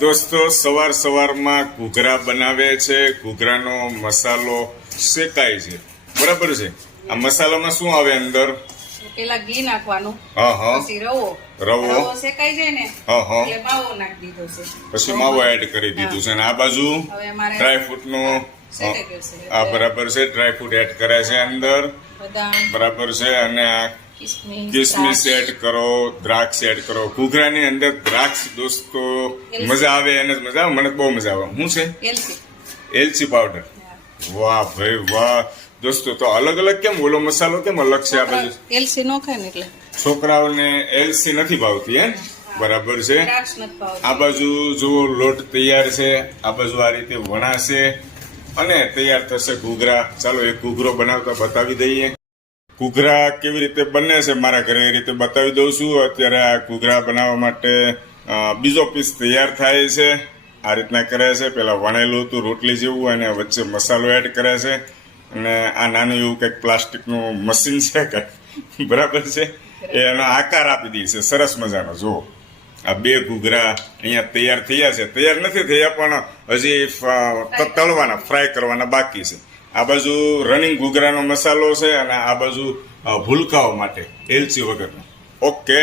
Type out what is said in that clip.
દોસ્તો સવારમાં ઘૂઘરા બનાવે છે. ઘૂઘરાનો મસાલો શેકાય છે, બરાબર છે. આ મસાલામાં શું આવે અંદર? પેલા ઘી નાખવાનું, પછી રવો શેકાઈ જાય ને એટલે માવો નાખી દીધો છે, પછી માવો એડ કરી દીધું છે. અને આ બાજુ ડ્રાયફ્રૂટ નું આ બરાબર છે, ડ્રાયફ્રૂટ એડ કરે છે અંદર, બરાબર છે. અને આ કિસમિસ એડ કરો, દ્રાક્ષ એડ કરો. ઘૂઘરાની અંદર દ્રાક્ષ દોસ્તો મજા આવે, એને મજા આવે, મને બહુ મજા આવે. શું છે? એલચી પાવડર. વાહ ભાઈ વાહ દોસ્તો. તો અલગ અલગ કેમ? ઓલો મસાલો કેમ અલગ છે? આ બાજુ એલસી નો ખાય ને એટલે છોકરાઓને એલસી નથી ભાવતી, હે? બરાબર છે. આ બાજુ જુઓ લોટ તૈયાર છે, આ બાજુ આ રીતે વણાશે અને તૈયાર થશે ઘૂઘરા. ચાલો એક ઘૂઘરો બનાવતા બતાવી દઈએ. ઘૂઘરા કેવી રીતે બને છે મારા ઘરે એ રીતે બતાવી દઉં છું. અત્યારે આ ઘૂઘરા બનાવવા માટે બીજો પીસ તૈયાર થાય છે. આ રીતના કરે છે. પેલા વણેલું હતું રોટલી જેવું, અને વચ્ચે મસાલો એડ કરે છે. અને આ નાનું એવું કંઈક પ્લાસ્ટિકનું મશીન છે કંઈક, બરાબર છે. એનો આકાર આપી દે છે સરસ મજાનો. જુઓ આ બે ઘૂઘરા અહીંયા તૈયાર થયા છે. તૈયાર નથી થયા પણ હજી તળવાના, ફ્રાય કરવાના બાકી છે. આ બાજુ રનિંગ ઘૂઘરાનો મસાલો છે, અને આ બાજુ ભૂલકાઓ માટે એલચી વગરનો. ઓકે.